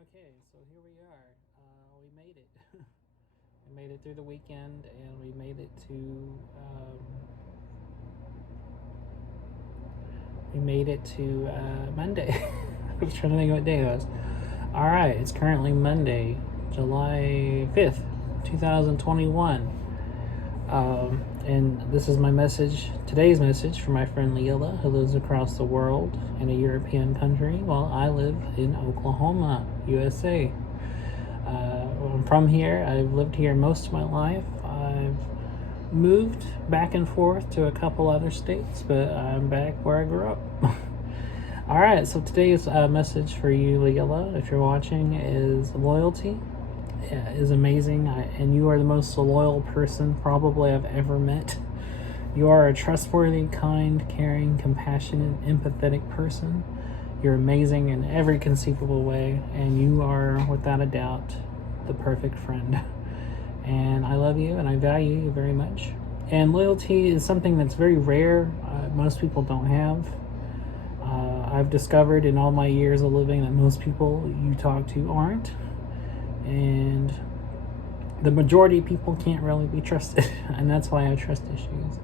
Okay, so here we are. We made it. We made it through the weekend, and we made it to. We made it to Monday. I was trying to think what day it was. All right, it's currently Monday, July 5th, 2021. And this is my message, today's message for my friend Lilla, who lives across the world in a European country, while I live in Oklahoma, USA. I'm from here. I've lived here most of my life. I've moved back and forth to a couple other states, but I'm back where I grew up. All right, so today's message for you, Lilla, if you're watching, is loyalty is amazing, and you are the most loyal person probably I've ever met. You are a trustworthy, kind, caring, compassionate, empathetic person. You're amazing in every conceivable way, and you are, without a doubt, the perfect friend. And I love you, and I value you very much. And loyalty is something that's very rare. Most people don't have. I've discovered in all my years of living that most people you talk to aren't. And the majority of people can't really be trusted, and that's why I have trust issues.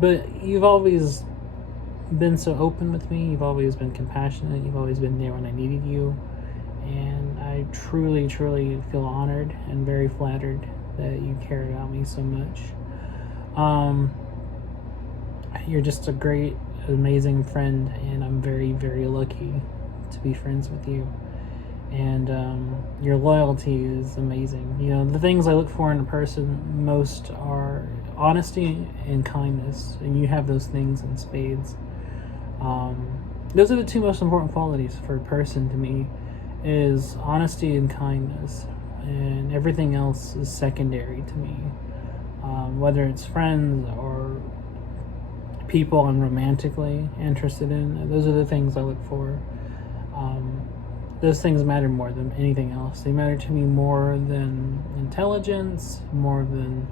But you've always been so open with me. You've always been compassionate. You've always been there when I needed you. And I truly, truly feel honored and very flattered that you care about me so much. You're just a great, amazing friend, and I'm very, very lucky to be friends with you. And your loyalty is amazing. You know, the things I look for in a person most are honesty and kindness, and you have those things in spades. Those are the two most important qualities for a person to me, is honesty and kindness, and everything else is secondary to me. Whether it's friends or people I'm romantically interested in, those are the things I look for. Those things matter more than anything else. They matter to me more than intelligence, more than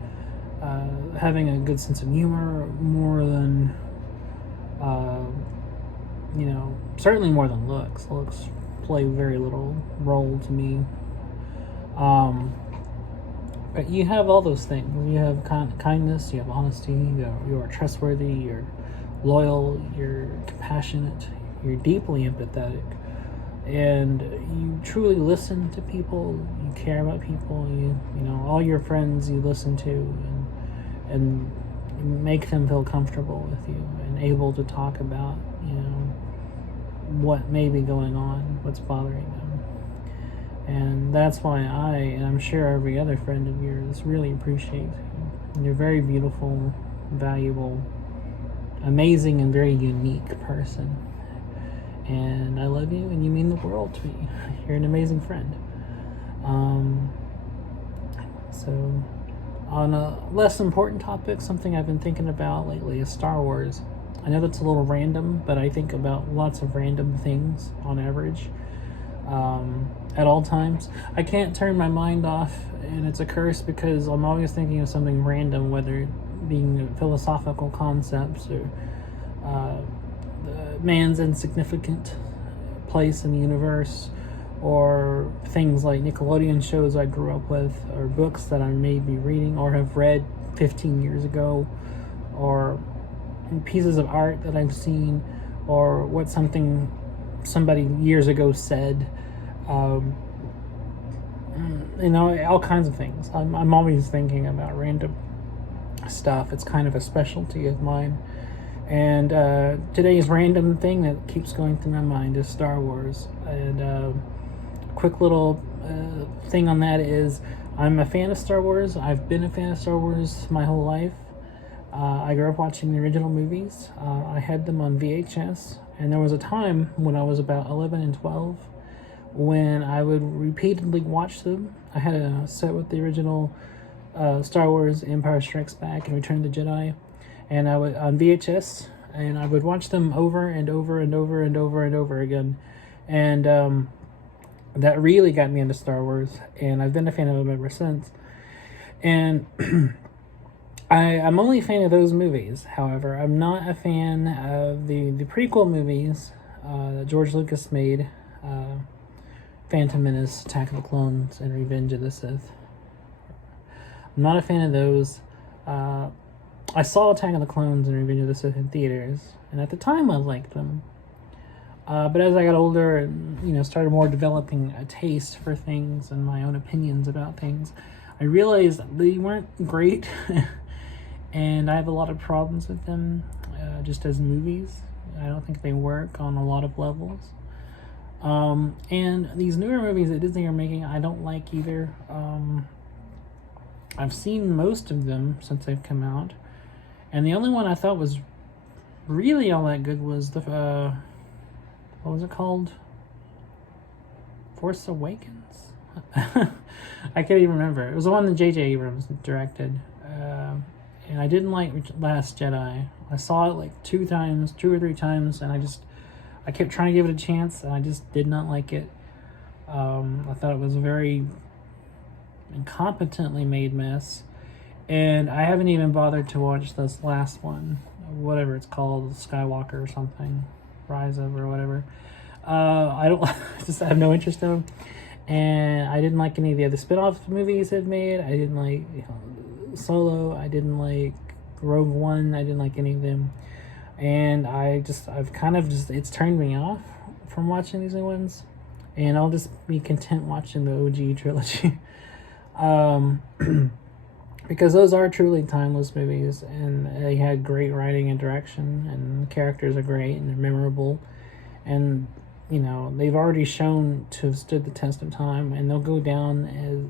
having a good sense of humor, more than, certainly more than looks. Looks play very little role to me. But you have all those things. You have kindness, you have honesty, you are trustworthy, you're loyal, you're compassionate, you're deeply empathetic. And you truly listen to people, you care about people, you know, all your friends you listen to, and make them feel comfortable with you and able to talk about, what may be going on, what's bothering them. And that's why and I'm sure every other friend of yours, really appreciate you. You're a very beautiful, valuable, amazing, and very unique person. And I love you, and you mean the world to me. You're an amazing friend. So, on a less important topic, something I've been thinking about lately is Star Wars. I know that's a little random, but I think about lots of random things on average, at all times. I can't turn my mind off, and it's a curse because I'm always thinking of something random, whether it being philosophical concepts or man's insignificant place in the universe, or things like Nickelodeon shows I grew up with, or books that I may be reading or have read 15 years ago, or pieces of art that I've seen, or what somebody years ago said. All kinds of things. I'm always thinking about random stuff. It's kind of a specialty of mine. And today's random thing that keeps going through my mind is Star Wars. And quick little thing on that is I'm a fan of Star Wars. I've been a fan of Star Wars my whole life. I grew up watching the original movies. I had them on VHS. And there was a time when I was about 11 and 12 when I would repeatedly watch them. I had a set with the original Star Wars, Empire Strikes Back, and Return of the Jedi. And I would on VHS, and I would watch them over and over and over and over and over again, and that really got me into Star Wars, and I've been a fan of them ever since. And I'm only a fan of those movies. However, I'm not a fan of the prequel movies that George Lucas made. Phantom Menace, Attack of the Clones, and Revenge of the Sith. I'm not a fan of those. I saw Attack of the Clones and Revenge of the Sith in theaters, and at the time I liked them. But as I got older and, started more developing a taste for things and my own opinions about things, I realized they weren't great, and I have a lot of problems with them, just as movies. I don't think they work on a lot of levels. And these newer movies that Disney are making, I don't like either. I've seen most of them since they've come out, and the only one I thought was really all that good was the what was it called? Force Awakens? I can't even remember. It was the one that J.J. Abrams directed, and I didn't like Last Jedi. I saw it like 2 or 3 times, and I kept trying to give it a chance, and I just did not like it. I thought it was a very incompetently made mess, and I haven't even bothered to watch this last one, whatever it's called, Skywalker or something, Rise of or whatever. I don't just have no interest in them, and I didn't like any of the other spin-off movies they've made. I didn't like Solo. I didn't like Rogue One. I didn't like any of them. And it's turned me off from watching these new ones, and I'll just be content watching the OG trilogy. Because those are truly timeless movies, and they had great writing and direction, and the characters are great and they're memorable, and they've already shown to have stood the test of time, and they'll go down as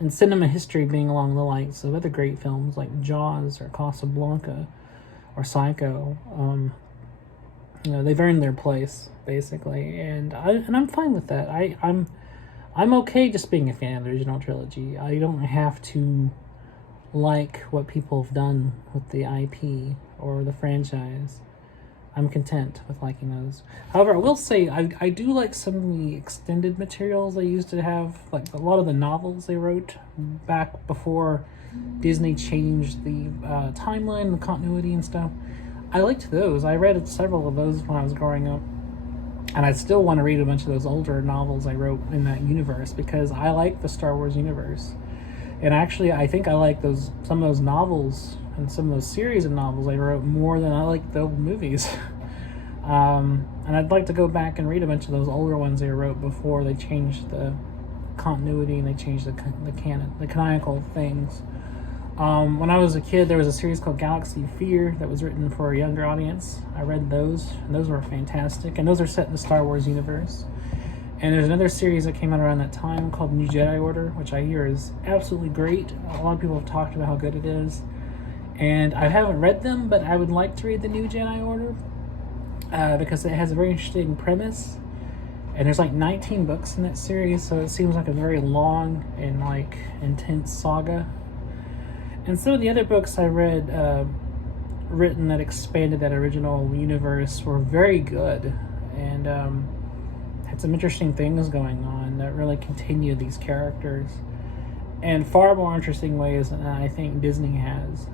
in cinema history being along the likes of other great films like Jaws or Casablanca or Psycho. They've earned their place basically, and I'm fine with that. I'm okay just being a fan of the original trilogy. I don't have to like what people have done with the IP or the franchise. I'm content with liking those. However, I will say I do like some of the extended materials they used to have, like a lot of the novels they wrote back before Disney changed the timeline, the continuity and stuff. I liked those. I read several of those when I was growing up. And I still want to read a bunch of those older novels I wrote in that universe, because I like the Star Wars universe. And actually, I think I like some of those novels and some of those series of novels I wrote more than I like the old movies. And I'd like to go back and read a bunch of those older ones they wrote before they changed the continuity and they changed the canonical things. When I was a kid, there was a series called Galaxy of Fear that was written for a younger audience. I read those, and those were fantastic. And those are set in the Star Wars universe. And there's another series that came out around that time called New Jedi Order, which I hear is absolutely great. A lot of people have talked about how good it is. And I haven't read them, but I would like to read the New Jedi Order because it has a very interesting premise. And there's like 19 books in that series, so it seems like a very long and like intense saga. And some of the other books I read written that expanded that original universe were very good, and had some interesting things going on that really continue these characters in far more interesting ways than I think Disney has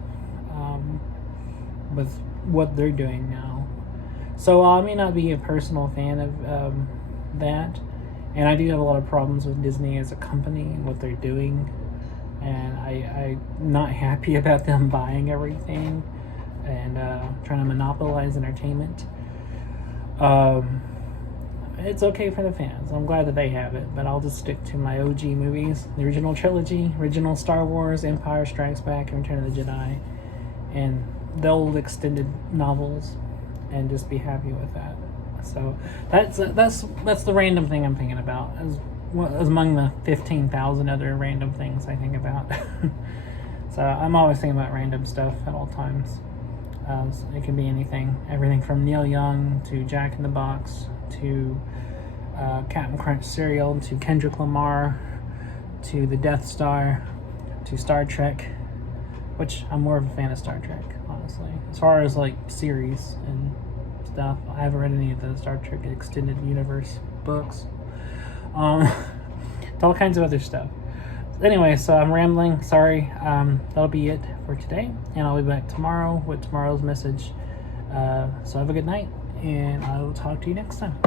with what they're doing now. So I may not be a personal fan of that, and I do have a lot of problems with Disney as a company and what they're doing. And I'm not happy about them buying everything and trying to monopolize entertainment. It's okay for the fans. I'm glad that they have it, but I'll just stick to my OG movies, the original trilogy, original Star Wars, Empire Strikes Back, and Return of the Jedi, and the old extended novels, and just be happy with that. So that's the random thing I'm thinking about as among the 15,000 other random things I think about. So I'm always thinking about random stuff at all times. It can be anything, everything from Neil Young to Jack in the Box to Captain Crunch cereal to Kendrick Lamar to the Death Star to Star Trek, which I'm more of a fan of Star Trek, honestly. As far as like series and stuff, I haven't read any of the Star Trek Extended Universe books. All kinds of other stuff. Anyway, so I'm rambling. Sorry. That'll be it for today, and I'll be back tomorrow with tomorrow's message. So have a good night, and I will talk to you next time.